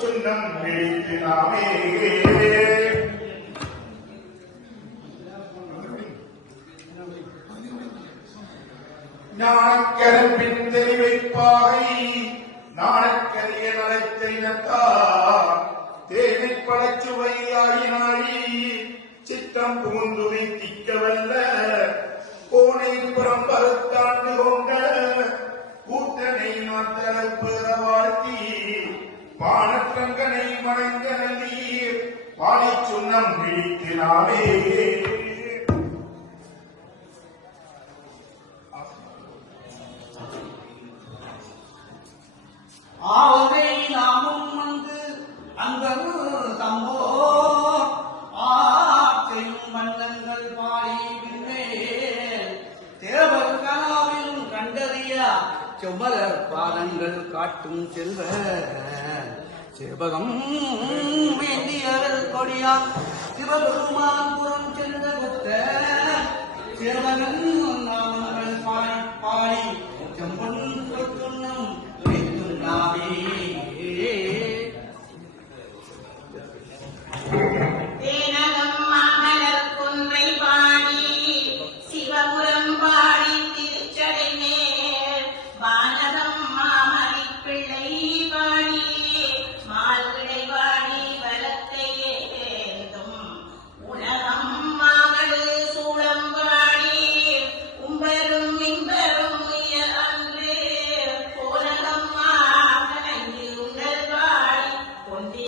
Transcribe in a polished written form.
பொச்சுன்னம் விழித்து நாமே ஞானக்கரம்பின் தெளிவைப்பாகை நாணக்கரிய நலத்தினத்தார் தேனை பழச்சுவையாயினாழி சித்தம் பூந்துரை திக்கவல்ல கோனை புறம் பருத்தாண்டு கொண்ட கூட்டனை மாத்தளப்பெற வாழ்த்தி பானற்றங்கனை மணங்க நல்லீர் பாலை சுண்ணம் விழித்தினாவே ஆவதை நாமும் வந்து அங்கரு தம்போ ஆற்றையும் வண்ணங்கள் பாடி விண்ணேன் தேவர் கனாவிலும் கண்டறிய செவ்வலர் பாதங்கள் காட்டும் செல்வ செவகம் வேண்டியவர் கொடியா சிவபெருமான் புறம் சென்ற புத்த சிவகன் நாமங்கள் பாடி பாடி செம்பொன் பொற்றுண்ணம் வைத்துள்ளாவே